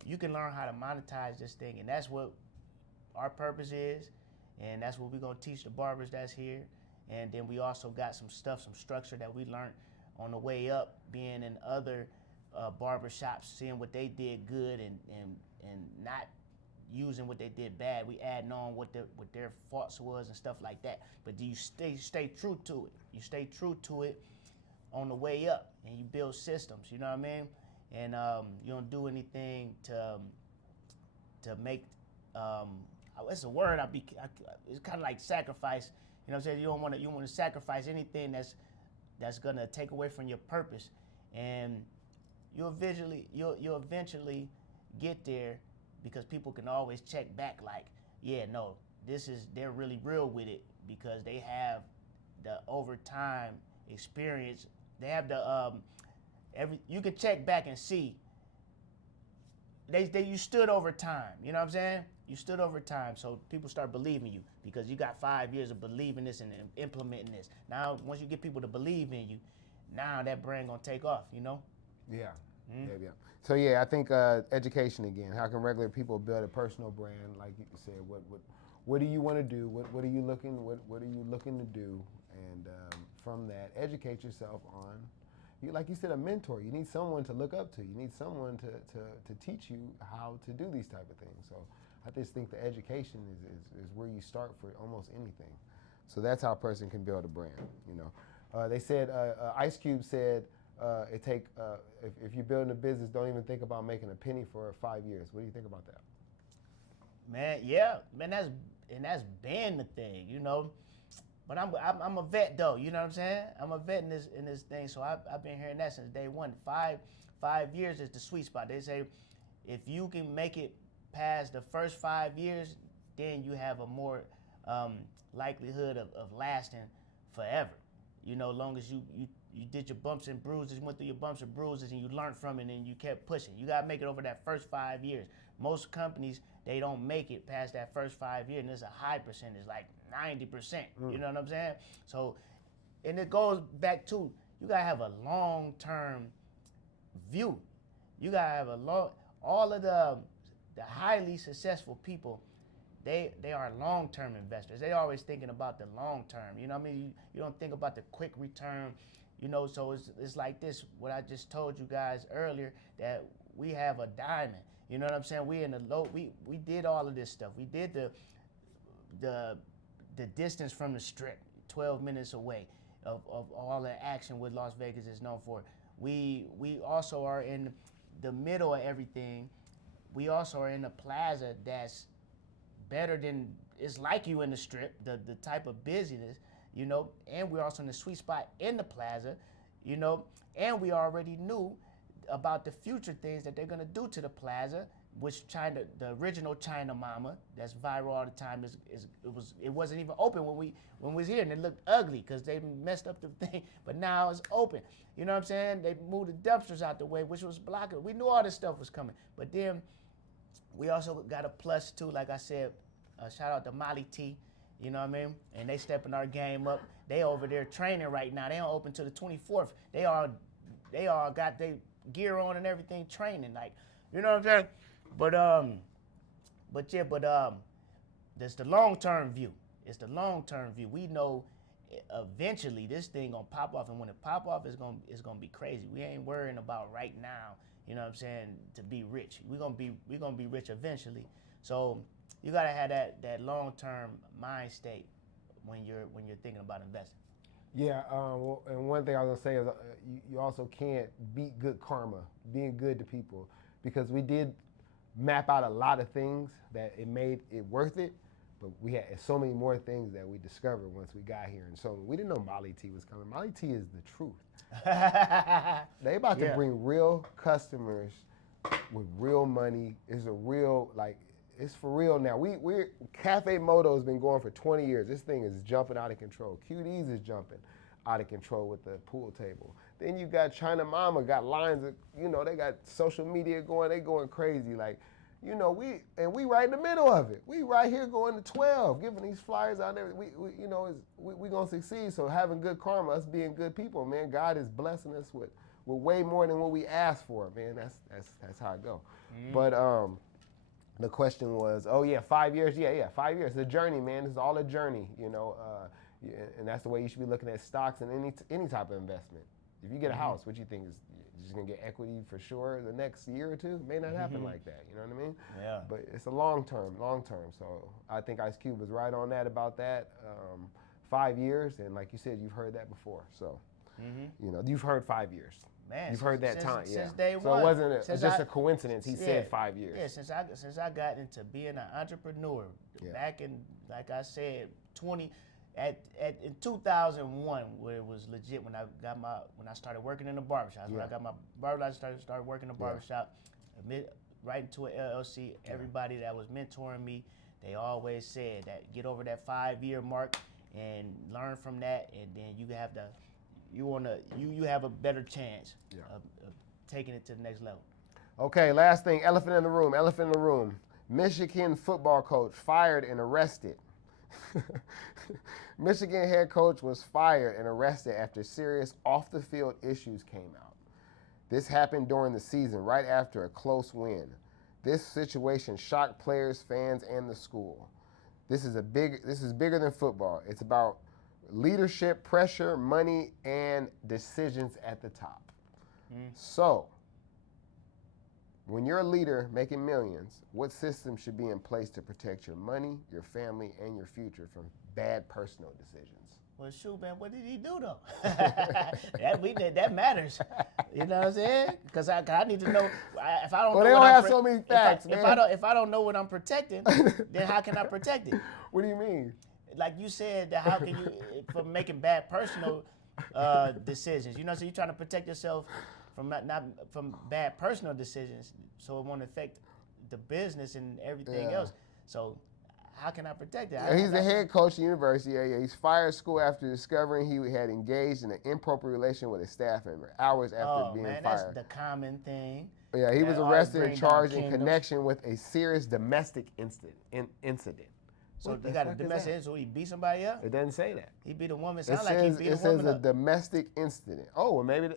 you can learn how to monetize this thing, and that's what our purpose is, and that's what we're gonna teach the barbers that's here. And then we also got some structure that we learned on the way up, being in other barbershops, seeing what they did good and not using what they did bad. We adding on what their faults was and stuff like that. But you stay true to it. You stay true to it on the way up, and you build systems. You know what I mean? And you don't do anything to make. It's a word. It's kind of like sacrifice. You know what I'm saying? You don't want to sacrifice anything that's gonna take away from your purpose, and you'll eventually get there, because people can always check back like, yeah, no, they're really real with it because they have the overtime experience. They have the you can check back and see you stood over time. You know what I'm saying? You stood over time, so people start believing you because you got 5 years of believing this and implementing this. Now, once you get people to believe in you, now that brand gonna take off, you know? Yeah. Mm-hmm. Yeah. So I think education again. How can regular people build a personal brand? Like you said, what do you want to do? What are you looking to do? And from that, educate yourself on. Like you said, a mentor. You need someone to look up to. You need someone to teach you how to do these type of things. So I just think the education is where you start for almost anything. So that's how a person can build a brand. They said Ice Cube said if you're building a business, don't even think about making a penny for 5 years. What do you think about that? Man, yeah, man, that's been the thing, you know. But I'm a vet though, you know what I'm saying? I'm a vet in this thing, so I've been hearing that since day one. 5 years is the sweet spot. They say if you can make it past the first 5 years, then you have a more likelihood of lasting forever. You know, long as you did your bumps and bruises, you went through your bumps and bruises, and you learned from it, and you kept pushing. You gotta make it over that first 5 years. Most companies, they don't make it past that first 5 years, and it's a high percentage, like 90%. You know what I'm saying? So, and it goes back to, you gotta have a long-term view. You gotta have all of the highly successful people, they are long-term investors. They always thinking about the long term. You know what I mean? You don't think about the quick return. You know, so it's like this, what I just told you guys earlier, that we have a diamond. You know what I'm saying? We in the low, we did all of this stuff. We did the distance from the strip, 12 minutes away of all the action what Las Vegas is known for. We also are in the middle of everything. We also are in a plaza that's better than, it's like you in the strip, the type of busyness, you know, and we're also in the sweet spot in the plaza, you know, and we already knew about the future things that they're gonna do to the plaza, which China, the original China Mama, that's viral all the time, it wasn't even open when we was here, and it looked ugly because they messed up the thing, but now it's open. You know what I'm saying? They moved the dumpsters out the way, which was blocking. We knew all this stuff was coming, but then we also got a plus too, like I said, shout out to Molly T, you know what I mean? And they stepping our game up. They over there training right now. They don't open till the 24th. They all got their gear on and everything, training, like, you know what I'm saying? But that's the long-term view. It's the long-term view. We know eventually this thing gonna pop off, and when it pop off, it's gonna be crazy. We ain't worrying about right now, you know what I'm saying, to be rich. We're gonna be rich eventually. So you gotta have that long-term mind state when you're thinking about investing. Yeah, and one thing I was gonna say is you also can't beat good karma, being good to people, because we did map out a lot of things that it made it worth it, but we had so many more things that we discovered once we got here. And so we didn't know Molly T was coming. Molly T is the truth. They about to bring real customers with real money. It's a real, like, it's for real now. We're Cafe Moto has been going for 20 years. This thing is jumping out of control. QD's is jumping out of control with the pool table. Then you got China Mama, got lines of, you know, they got social media going, they going crazy. Like, you know, we right in the middle of it. We right here going to 12, giving these flyers out there. We gonna succeed. So having good karma, us being good people, man, God is blessing us with way more than what we asked for, man. That's how it go. Mm-hmm. But the question was, 5 years. Yeah, 5 years. It's a journey, man. It's all a journey, you know. And that's the way you should be looking at stocks and any type of investment. If you get a house, what you think is just gonna get equity for sure the next year or two? It may not happen like that. You know what I mean? Yeah. But it's a long term. So I think Ice Cube was right on that about that. 5 years, and like you said, you've heard that before. So you know, you've heard 5 years. Man, you've heard that time, since day one. So it wasn't just a coincidence. He said 5 years. Yeah, since I got into being an entrepreneur, back in, like I said, in 2001, where it was legit, when I started working in the barbershop. When I got my barbershop, I started working in the barbershop, right into an LLC. Everybody that was mentoring me, they always said that get over that 5 year mark and learn from that, and then you have a better chance of taking it to the next level. Okay, last thing, elephant in the room. Michigan football coach fired and arrested Michigan head coach was fired and arrested after serious off-the-field issues came out. This happened during the season, right after a close win. This situation shocked players, fans, and the school. This is bigger than football. It's about leadership, pressure, money, and decisions at the top. So, when you're a leader making millions, what system should be in place to protect your money, your family, and your future from bad personal decisions? Well, shoot, man, what did he do though? that matters. You know what I'm saying? Because I need to know if I don't. Well, know they what don't I'm have so many facts, man. If I don't know what I'm protecting, then how can I protect it? What do you mean? Like you said, that how can you from making bad personal decisions? You know, so you're trying to protect yourself from not from bad personal decisions, so it won't affect the business and everything else. So how can I protect it? He's the head coach of the university. He's fired school after discovering he had engaged in an inappropriate relation with a staff member hours after being fired. That's the common thing. Yeah, he was That arrested always and bring charged down in kingdoms. connection with a serious domestic incident. So What you the got a fuck is domestic, that? so he beat somebody up? It doesn't say that. He beat a woman. It Sound like he says beat a it says woman a up. domestic incident. Oh, well, maybe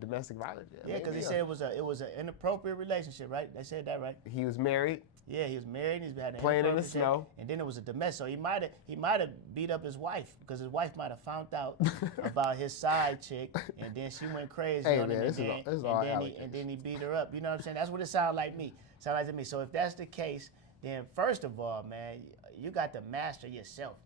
domestic violence. Yeah, because they said it was an inappropriate relationship, right? They said that, right? he was married. Yeah, he was married. He's had an Playing in the inappropriate snow. And then it was a domestic. So he might have beat up his wife because his wife might have found out about his side chick, and then she went crazy Hey, on man, him, this is all and then he beat her up. You know what I'm saying? That's what it sounds like me. Sounds like to me. So if that's the case, then first of all, man, you got to master yourself.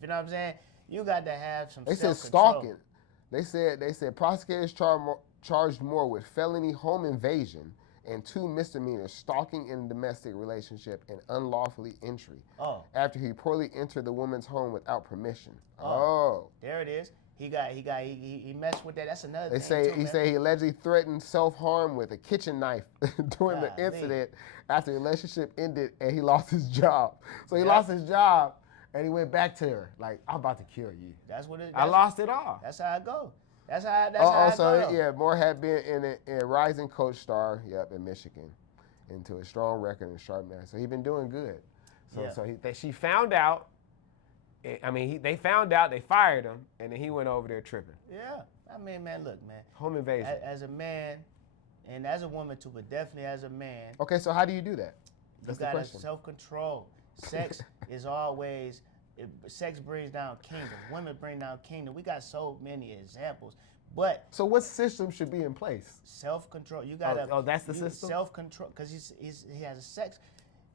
You know what I'm saying? You got to have some They said self-control. stalking. They said prosecutors charged Moore with felony home invasion and 2 misdemeanors, stalking in a domestic relationship and unlawfully entry. Oh. After he poorly entered the woman's home without permission. There it is. He messed with that. That's another They thing. say too, he man. said he allegedly threatened self-harm with a kitchen knife during the Golly. incident after the relationship ended and he lost his job. So he Yeah. lost his job and he went back to her like, I'm about to kill you. That's what it. I lost it all. That's how it go. That's how it go. Yeah, Moore had been in a rising coach star, in Michigan, into a strong record and sharp man. So he's been doing good. So Yeah. she found out. They found out, they fired him, and then he went over there tripping. Yeah. I mean, man, look, man. Home invasion. As a man, and as a woman too, but definitely as a man, Okay, so how do you do that? That's you the gotta question. self-control. Sex is always. Sex brings down kingdom. Women bring down kingdom. We got so many examples, but So what system should be in place? self-control. You gotta. that's the system? Self-control, because he has a sex.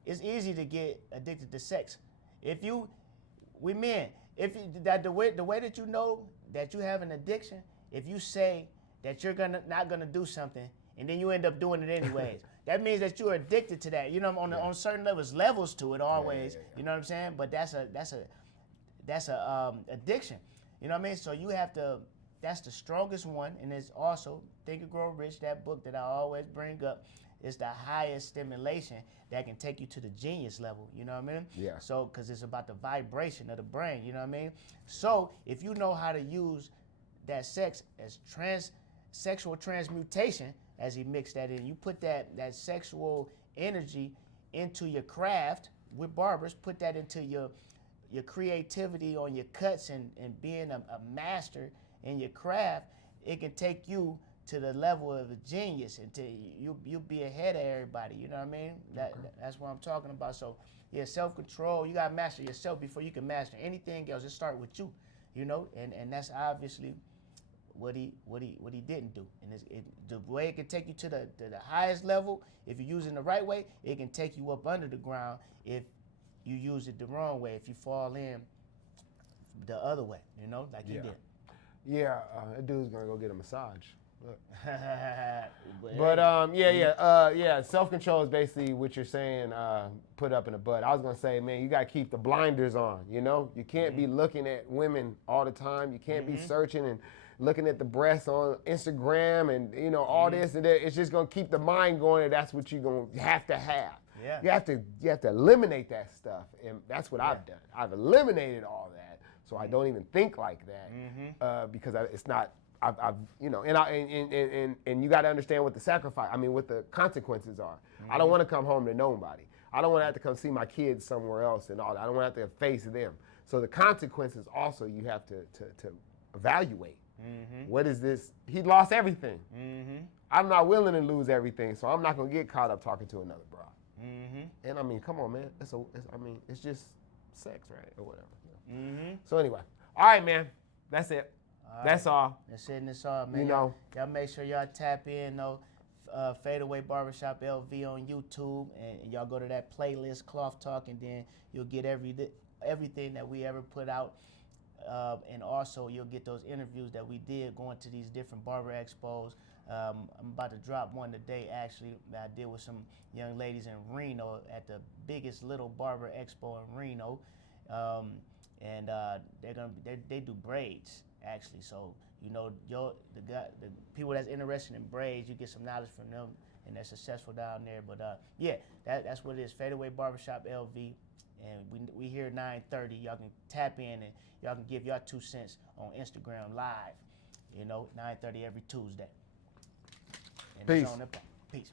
It's easy to get addicted to sex. We men, the way that you know that you have an addiction, if you say that you're not gonna do something and then you end up doing it anyways, that means that you're addicted to that. You know, on certain levels to it always. Yeah. You know what I'm saying? But that's a addiction. You know what I mean? So you have to. That's the strongest one, and it's also Think and Grow Rich. That book that I always bring up is the highest stimulation that can take you to the genius level. You know what I mean? Yeah. So, because it's about the vibration of the brain. You know what I mean? So, if you know how to use that sex as sexual transmutation, as he mixed that in, you put that sexual energy into your craft with barbers. Put that into your creativity on your cuts and being a master in your craft. It can take you to the level of a genius, and you'll be ahead of everybody. You know what I mean? That's what I'm talking about. So yeah, self-control. You gotta master yourself before you can master anything else. It start with you, you know, and that's obviously what he didn't do. And the way it can take you to the highest level, if you're using the right way, it can take you up under the ground if you use it the wrong way. If you fall in the other way, you know, like he did. Yeah, that dude's gonna go get a massage. Look. But self-control is basically what you're saying, put up in a butt. I was gonna say, man, you gotta keep the blinders on, you know? You can't be looking at women all the time. You can't be searching and looking at the breasts on Instagram and, you know, all this and that. It's just gonna keep the mind going, and that's what you're gonna have to have. Yeah. You have to eliminate that stuff, and that's what I've done. I've eliminated all that, so I don't even think like that, because it's not. I've you know, and you got to understand what the sacrifice. I mean, what the consequences are. I don't want to come home to nobody. I don't want to have to come see my kids somewhere else and all that. I don't want to have to face them. So the consequences also you have to evaluate. What is this? He lost everything. I'm not willing to lose everything, so I'm not gonna get caught up talking to another broad. And I mean, come on, man. It's just sex, right, or whatever. So anyway, all right, man. That's it. That's all. That's it, and it's all, man. You know. Y'all make sure y'all tap in, though. Fadeaway Barbershop LV on YouTube, and y'all go to that playlist, Cloth Talk, and then you'll get everything that we ever put out. And also, you'll get those interviews that we did going to these different barber expos. I'm about to drop one today, actually, that I did with some young ladies in Reno at the biggest little barber expo in Reno. And they do braids, actually. So, you know, the people that's interested in braids, you get some knowledge from them, and they're successful down there. But yeah, that's what it is. Fadeaway Barbershop LV. And we here at 9:30. Y'all can tap in and y'all can give y'all 2 cents on Instagram Live. You know, 9:30 every Tuesday. And Peace. it's on the- Peace.